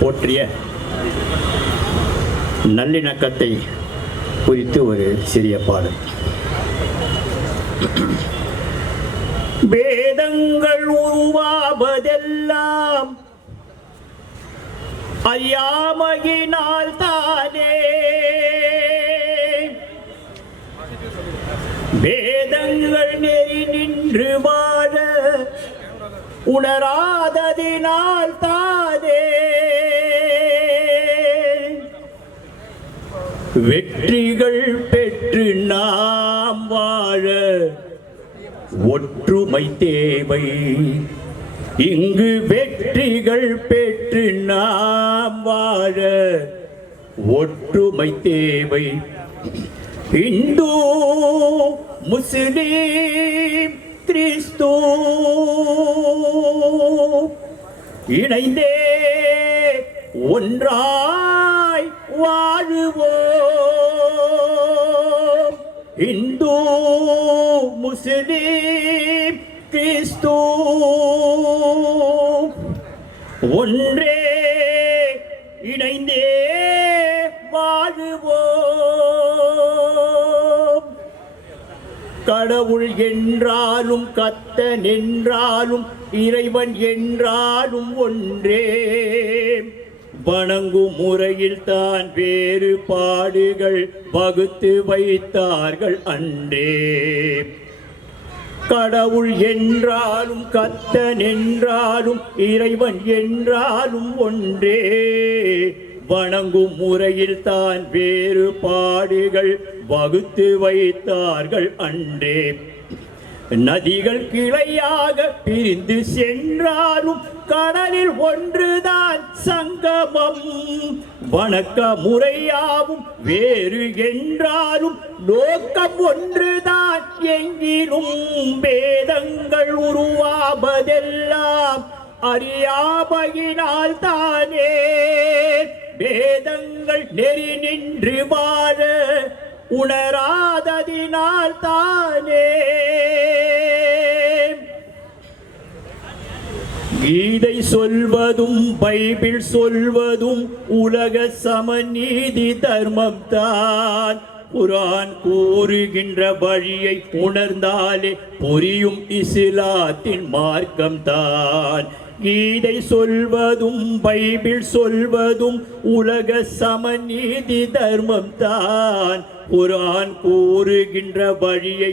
போற்றிய நல்லிணக்கத்தை குறித்து ஒரு சிறிய பாடல். வேதங்கள் உருவாவதெல்லாம் அறியாமையினால் தானே. வேதங்கள் நெறி நின்று வாழ உணராததினால் தானே. வெற்றிகள் பெற்று நாம் வாழ ஒற்றுமை தேவை. இங்கு வெற்றிகள் பெற்று நாம் வாழ ஒற்றுமை தேவை. இந்து முஸ்லிம் கிறிஸ்து இணைந்தே ஒன்றாய் வாழுவோம். இந்து முஸ்லிம் கிறிஸ்து. ஒன்றே இணைந்தே வாழுவோம். கடவுள் என்றாலும் கத்தன் என்றாலும் இறைவன் என்றாலும் ஒன்றே. வணங்கும் முறையில் தான் வேறுபாடுகள் வகுத்து வைத்தார்கள் அன்றே. கடவுள் என்றாலும் கத்தன் என்றாலும் இறைவன் என்றாலும் ஒன்றே. வணங்கும் முறையில் தான் வேறுபாடுகள் வகுத்து வைத்தார்கள் அன்றே. நதிகள் கிளையாக பிரிந்து சென்றாலும் கடலில் ஒன்று சங்கமம். வணக்க முறையாவும் வேறு என்றாலும் நோக்கம் ஒன்றுதான். எங்கிலும் வேதங்கள் உருவாவதெல்லாம் அறியாமையினால் தானே வேதங்கள் நெறி நின்று வாழ உணராததினால் தானே கீதை சொல்வதும் பைபிள் சொல்வதும் உலக சமநீதி தர்மம் தான் குரான் கூறுகின்ற வழியை உணர்ந்தாலே புரியும் இஸ்லாத்தின் மார்க்கம் தான் கீதை சொல்வதும் பைபிள் சொல்வதும் உலக சமநீதி தர்மம் தான் குரான் கூறுகின்ற வழியை